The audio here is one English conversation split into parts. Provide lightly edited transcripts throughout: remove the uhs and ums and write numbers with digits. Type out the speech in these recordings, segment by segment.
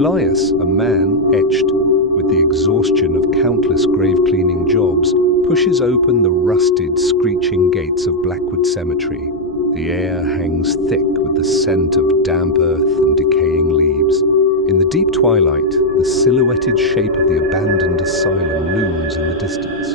Elias, a man etched with the exhaustion of countless grave-cleaning jobs, pushes open the rusted, screeching gates of Blackwood Cemetery. The air hangs thick with the scent of damp earth and decaying leaves. In the deep twilight, the silhouetted shape of the abandoned asylum looms in the distance.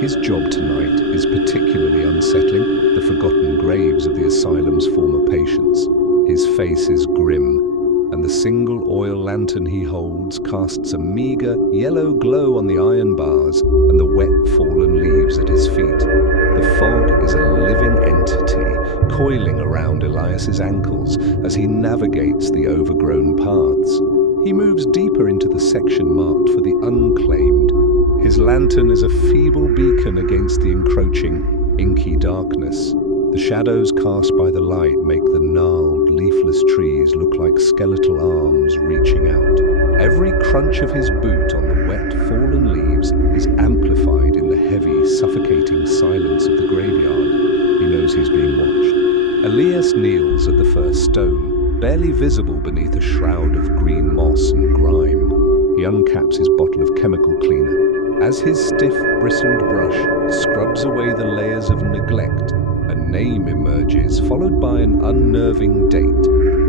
His job tonight is particularly unsettling, the forgotten graves of the asylum's former patients. His face is grim, and the single oil lantern he holds casts a meager yellow glow on the iron bars and the wet fallen leaves at his feet. The fog is a living entity, coiling around Elias's ankles as he navigates the overgrown paths. He moves deeper into the section marked for the unclaimed. His lantern is a feeble beacon against the encroaching, inky darkness. The shadows cast by the light make the gnarled, leafless trees look like skeletal arms reaching out. Every crunch of his boot on the wet, fallen leaves is amplified in the heavy, suffocating silence of the graveyard. He knows he's being watched. Elias kneels at the first stone, barely visible beneath a shroud of green moss and grime. He uncaps his bottle of chemical cleaner. As his stiff, bristled brush scrubs away the layers of neglect, a name emerges, followed by an unnerving date.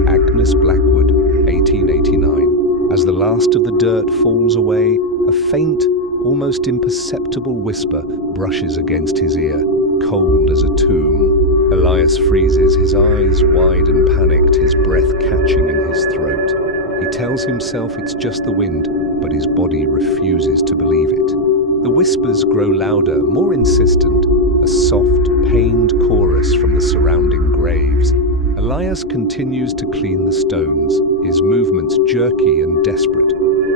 Agnes Blackwood, 1889. As the last of the dirt falls away, a faint, almost imperceptible whisper brushes against his ear, cold as a tomb. Elias freezes, his eyes wide and panicked, his breath catching in his throat. He tells himself it's just the wind, but his body refuses to believe it. The whispers grow louder, more insistent, a soft, pained chorus from the surrounding graves. Elias continues to clean the stones, his movements jerky and desperate.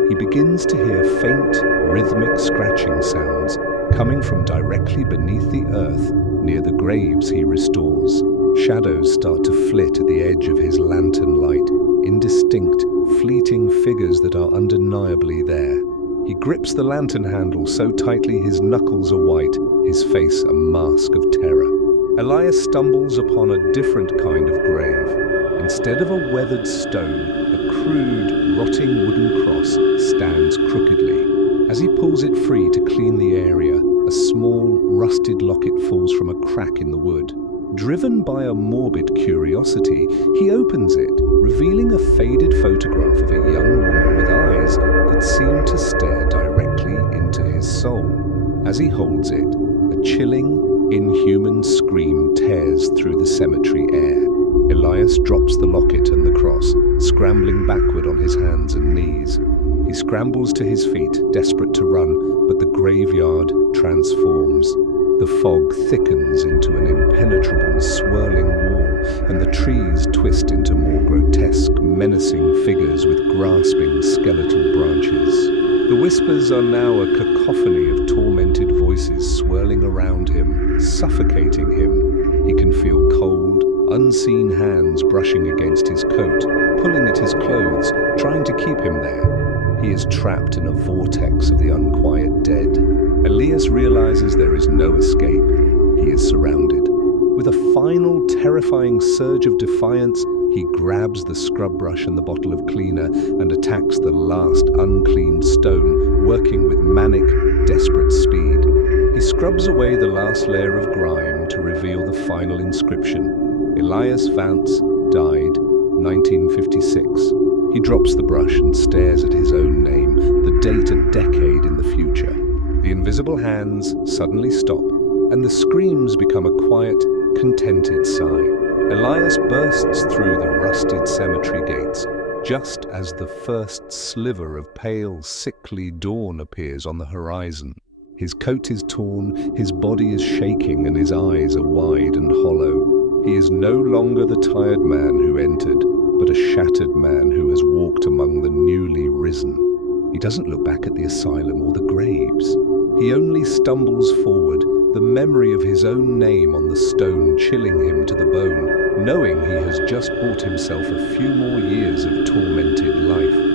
He begins to hear faint, rhythmic scratching sounds coming from directly beneath the earth near the graves he restores. Shadows start to flit at the edge of his lantern light, indistinct, fleeting figures that are undeniably there. He grips the lantern handle so tightly his knuckles are white, his face a mask of terror. Elias stumbles upon a different kind of grave. Instead of a weathered stone, a crude, rotting wooden cross stands crookedly. As he pulls it free to clean the area, a small, rusted locket falls from a crack in the wood. Driven by a morbid curiosity, he opens it, revealing a faded photograph of a young woman with eyes that seem to stare directly into his soul. As he holds it, a chilling, inhuman scream tears through the cemetery air. Elias drops the locket and the cross, scrambling backward on his hands and knees. He scrambles to his feet, desperate to run, but the graveyard transforms. The fog thickens into an impenetrable, swirling wall, and the trees twist into more grotesque, menacing figures with grasping skeletal branches. The whispers are now a cacophony of tormented voices swirling around him, suffocating him. He can feel cold, unseen hands brushing against his coat, pulling at his clothes, trying to keep him there. He is trapped in a vortex of the unquiet dead. Elias realizes there is no escape. He is surrounded. With a final, terrifying surge of defiance, he grabs the scrub brush and the bottle of cleaner and attacks the last uncleaned stone, working with manic, desperate speed. He scrubs away the last layer of grime to reveal the final inscription. Elias Vance died, 1956. He drops the brush and stares at his own name, the date a decade in the future. The invisible hands suddenly stop, and the screams become a quiet, contented sigh. Elias bursts through the rusted cemetery gates, just as the first sliver of pale, sickly dawn appears on the horizon. His coat is torn, his body is shaking, and his eyes are wide and hollow. He is no longer the tired man who entered, but a shattered man who has walked among the newly risen. He doesn't look back at the asylum or the graves. He only stumbles forward, the memory of his own name on the stone chilling him to the bone, knowing he has just bought himself a few more years of tormented life.